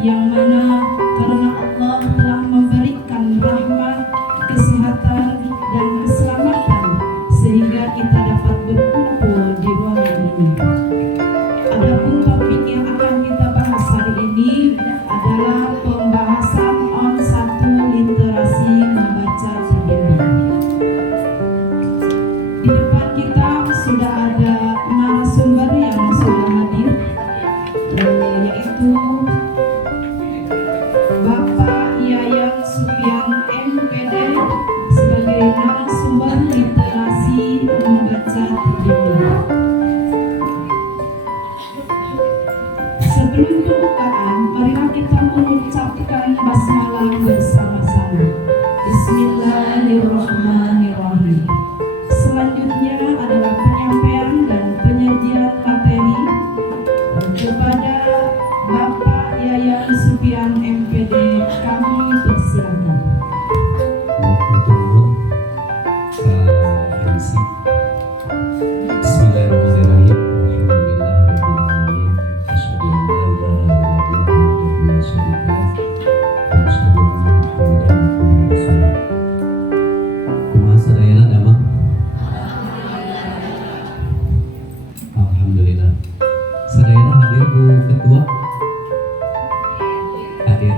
yang mana karena Allah telah memberikan rahmat, kesehatan, dan keselamatan sehingga kita dapat berkumpul di ruangan ini. Adapun topik yang akan kita bahas hari ini adalah pembahasan on 1 literasi membaca terbimbing. Di depan kita sudah ada narasumber yang sudah hadir, yaitu Bapak Yayan Supian MPD sebagai narasumber literasi membaca terbimbing. Sebelum pembukaan, marilah kita mengucapkan basmalah bersama-sama. Bismillahirrahmanirrahim. Selanjutnya adalah penyampaian dan penyajian materi kepada Bapak Yayan Supian MPD. Kami persilakan. Bismillahirrahmanirrahim. Alhamdulillah. Sadayana hadir Bu Ketua? Hadir.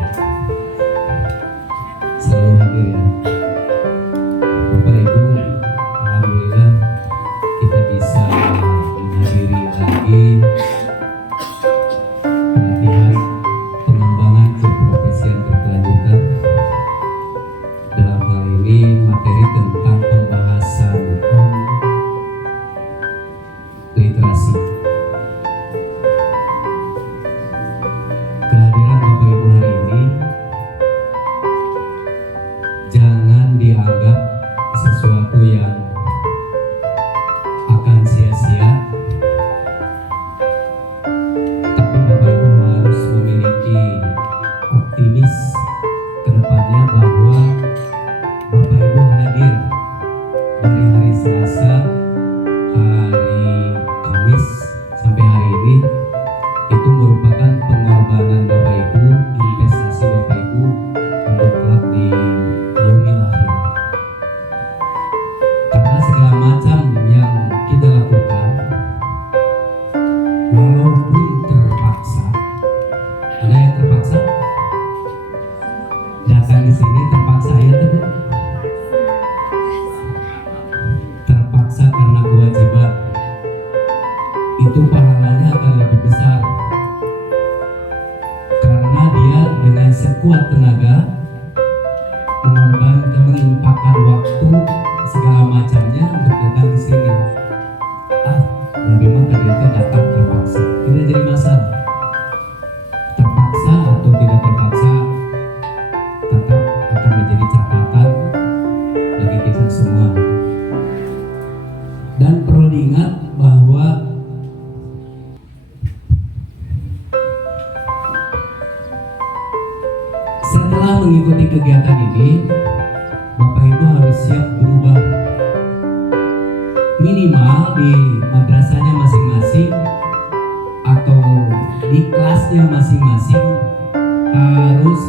Selalu hadir ya. Bapak Ibu, alhamdulillah kita bisa menghadiri lagi pelatihan pengembangan keprofesian berkelanjutan. Dalam hal ini materi tentang pembahasan literasi. Kehadiran Bapak Ibu hari ini jangan dianggap sesuatu yang akan sia-sia, tapi Bapak Ibu harus memiliki optimis ke depannya bahwa Bapak Ibu hadir dari hari Selasa, hari Kamis sampai hari ini itu merupakan pengorbanan Bapak Ibu, investasi Bapak Ibu untuk kelak di yaumil akhir. Karena segala macam yang kita lakukan, walaupun terpaksa, ada yang terpaksa datang di sini terpaksa ya teman, terpaksa karena kewajiban, itu pahalanya akan lebih besar karena dia dengan sekuat tenaga mengorbankan, mengimpakkan waktu segala macamnya untuk datang ke sini. Dan memang ternyata datang terpaksa, tidak jadi masalah. Terpaksa atau tidak terpaksa tetap akan menjadi catatan bagi kita semua. Dan perlu diingat bahwa setelah mengikuti kegiatan ini, Bapak Ibu harus siap berubah. Minimal di madrasahnya masing-masing atau di kelasnya masing-masing harus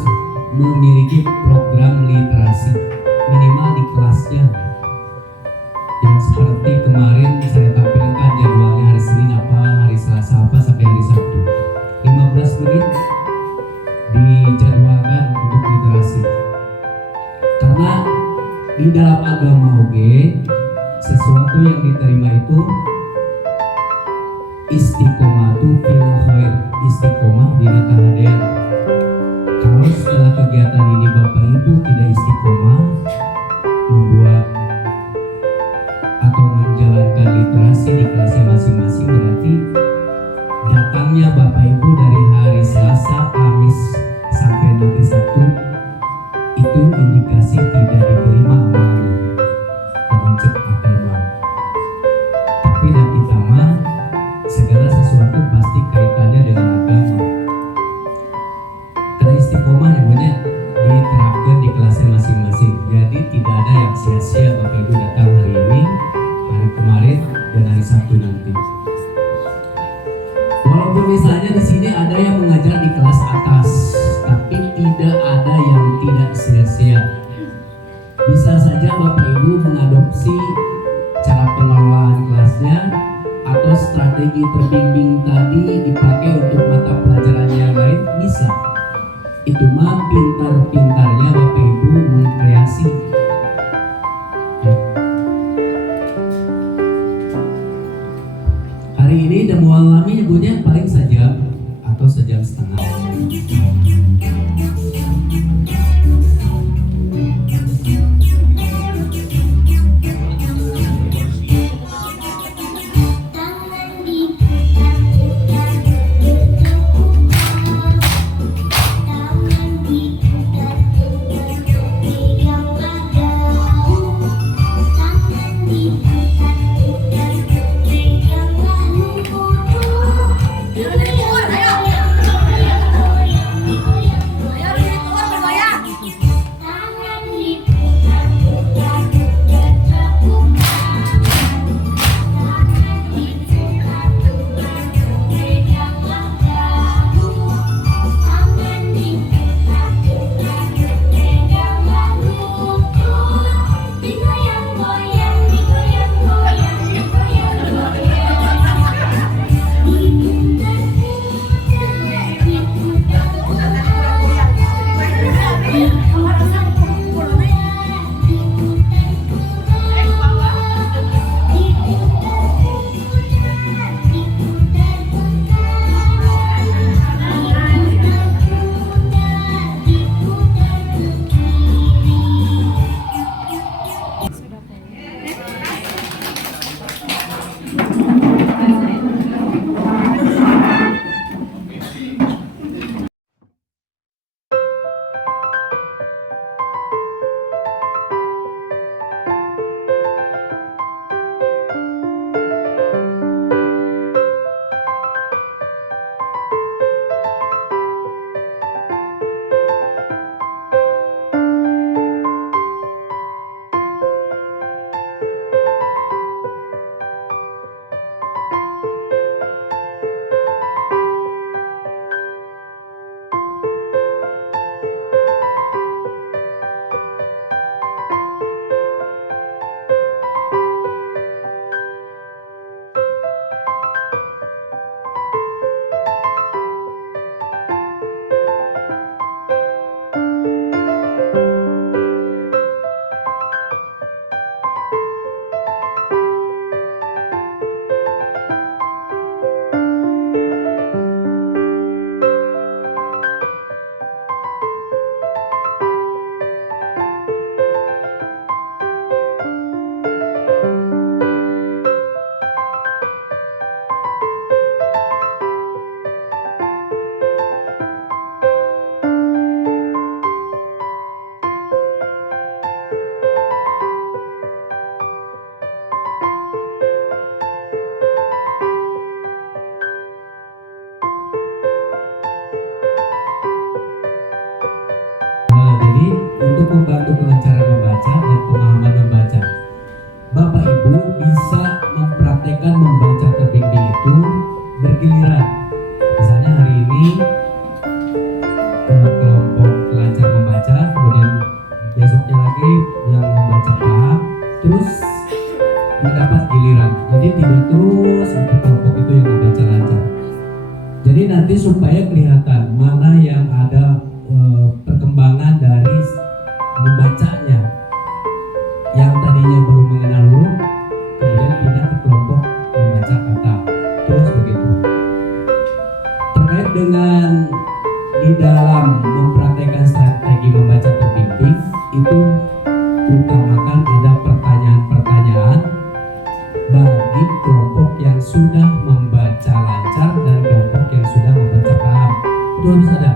memiliki program literasi. Minimal di kelasnya. Yang seperti kemarin saya tampilkan jadwalnya hari Senin apa, hari Selasa apa, sampai hari Sabtu. 15 menit dijadwalkan untuk literasi. Karena di dalam agama oge, sesuatu yang diterima itu istiqomatu fil khair, istiqomah dina kahadean. Kalau setelah kegiatan ini Bapak Ibu tidak istiqomah membuat atau menjalankan literasi di kelasnya masing-masing, berarti datangnya Bapak Ibu dari hari Selasa, Kamis sampai nanti Sabtu itu indikasi tidak diterima amalnya dalam cek agama. Tapi dan kita mah segala sesuatu pasti kaitannya dengan agama. Karena istiqomah yang banyak diterapkan di kelasnya masing-masing. Jadi tidak ada yang sia-sia Bapak Ibu datang hari ini, hari kemarin, dan hari Sabtu nanti. Walaupun misalnya di sini ada yang mengajar di kelas atas, opsi cara pengelolaan kelasnya atau strategi terbimbing tadi dipakai untuk mata pelajaran yang lain bisa. Itu mah pintar-pintarnya Bapak Ibu mengkreasi. Hari ini Demu Alami nyebutnya paling sejam atau sejam setengah. Jadi untuk membantu kelancaran membaca dan pemahaman membaca, Bapak Ibu bisa mempraktekkan membaca terbimbing itu bergiliran. Misalnya hari ini kelompok kelancar membaca, kemudian besoknya lagi yang membaca paham, terus mendapat giliran. Jadi tidak terus itu kelompok itu yang membaca lancar. Jadi nanti supaya kelihatan mana yang ada perkembangan dari membacanya, yang tadinya baru mengenal huruf kemudian pindah ke kelompok membaca kata, terus begitu. Terkait dengan di dalam mempraktekkan strategi membaca terbimbing itu utamakan ada pertanyaan-pertanyaan bagi kelompok yang sudah membaca lancar dan kelompok yang sudah membaca paham. Itu harus ada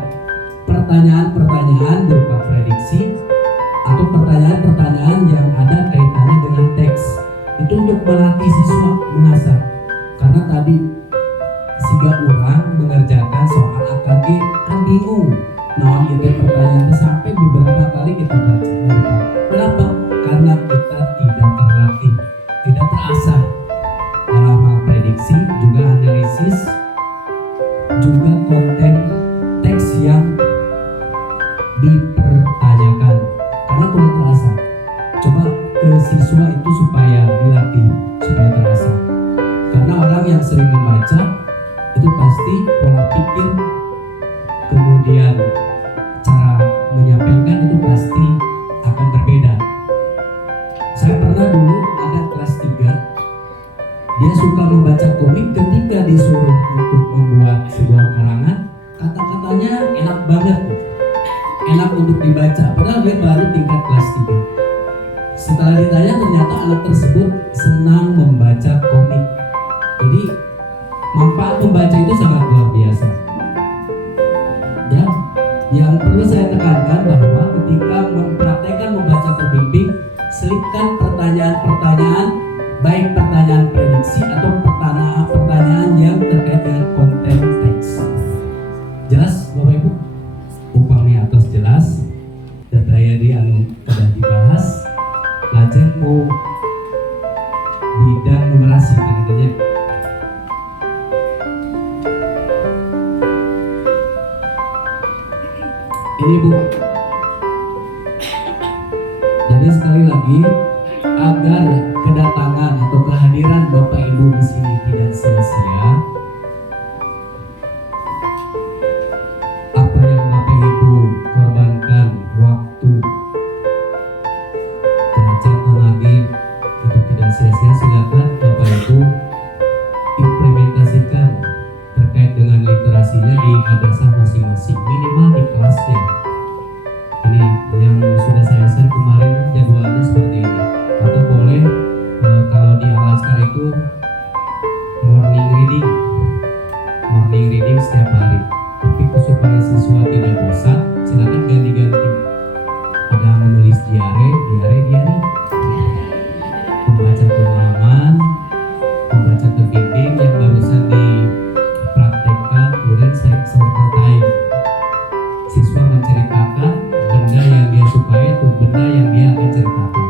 pertanyaan-pertanyaan berupa prediksi atau pertanyaan-pertanyaan yang ada kaitannya dengan teks. Itu untuk melatih siswa mengasah. Karena tadi siga orang mengerjakan soal AKG kan bingung. Nah, itu pertanyaan sampai beberapa kali kita baca. Kenapa? Karena kita tidak terlatih, tidak terasah dalam hal prediksi, juga analisis, juga konten teks yang dipertanyakan. Karena kurang terasa. Coba ke siswa itu supaya banget, enak untuk dibaca, padahal dia baru tingkat kelas 3. Setelah ditanya ternyata anak tersebut senang membaca komik. Jadi manfaat membaca itu sangat luar biasa. Ya, yang perlu saya tekankan bahwa ketika mempraktekkan membaca terbimbing, selipkan pertanyaan-pertanyaan, baik pertanyaan prediksi atau pertanyaan yang terkait dengan konten teks. Jelas Bapak Ibu? Upami atas jelas, daya di anu sudah dibahas, lajeng mau bidang numerasi begitunya. Ini Bu. Jadi sekali lagi, agar kedatangan atau kehadiran Bapak Ibu di sini tidak sia-sia, apa yang Bapak Ibu korbankan waktu, tenaga, tenaga itu tidak sia-sia. Silakan Bapak Ibu implementasikan terkait dengan literasinya di madrasah masing-masing, minimal di kelasnya. Ini yang sudah saya share kemarin, jadwalnya seperti ini. Atau boleh kalau di Al-Azkar itu morning reading setiap hari. Tapi supaya siswa tidak bosan, silakan ganti-ganti. Ada menulis diare, membaca pemahaman, membaca terbimbing yang barusan dipraktekkan, kemudian circle time. Siswa menceritakan benda yang dia sukai atau benda yang dia akan ceritakan.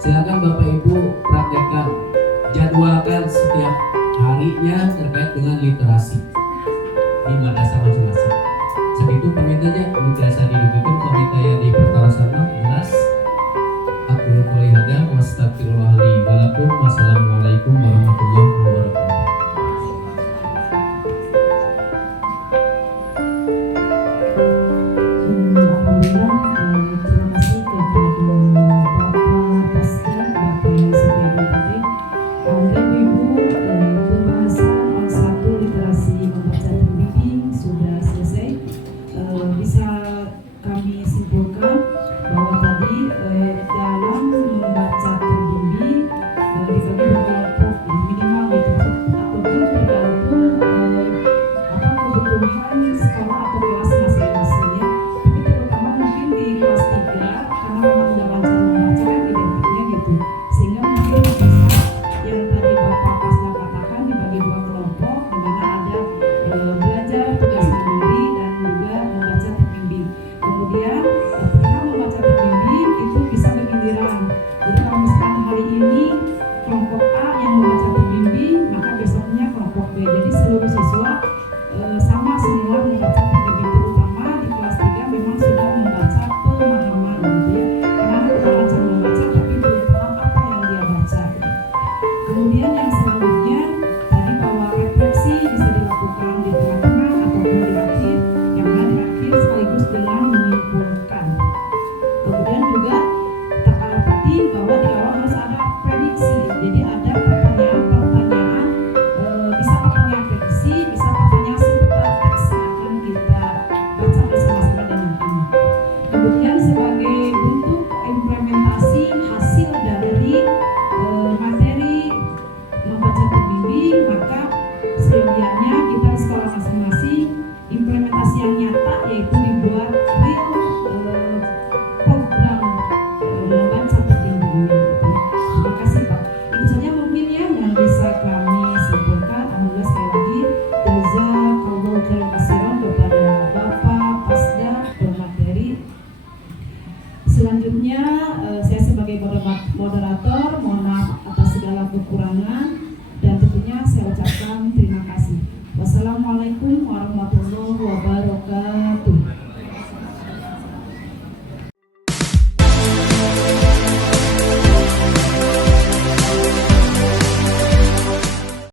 Silakan Bapak Ibu praktekkan, jadwalkan setiap harinya terkait dengan literasi di madrasah masing-masing. Segitu pamintanya, biasa didukung pamita yang di pertawasan jelas. Aku qouli hada wa astagfirullah li wa lakum. Wassalamualaikum warahmatullahi wabarakatuh. Alhamdulillah, terima kasih kepada Bapak Pasca, Bapak yang sebagai tadi. Dan Ibu, pembahasan satu literasi membaca terbimbing sudah selesai. Bisa kami simpulkan bahwa tadi dalam membaca terbimbing dibagi berkelompok minimal itu ataupun tergantung kebutuhan sekolah atau kelas masing-masing ya. Tapi terutama mungkin di kelas 3 karena memang udah lancar membaca kan identiknya gitu, sehingga mungkin bisa yang tadi Bapak Pasda katakan dibagi dua kelompok di mana ada belajar tugas mandiri dan juga membaca terbimbing. Kemudian perihal membaca terbimbing itu bisa bergiliran. Jadi kalau misalkan hari ini kelompok A yang membaca terbimbing, maka besoknya kelompok B. Jadi seluruh siswa sama semua membaca terbimbing, terutama di kelas 3 memang sudah membaca pemahaman gitu ya. Karena udah lancar membaca tapi belum paham apa yang dia baca gitu. Kemudian yang selanjutnya tadi bahwa refleksi bisa dilakukan di tengah-tengah ataupun di akhir, yang mana di akhir sekaligus dengan menyimpulkan. Kemudian juga tak kalah penting bahwa di awal harus ada prediksi. Jadi ada pertanyaan-pertanyaan, bisa pertanyaan prediksi, bisa pertanyaan seputar teks yang akan kita baca bersama-sama dengan anak. Kemudian sebagai bentuk implementasi hasil dari materi membaca terbimbing, maka seyogianya kita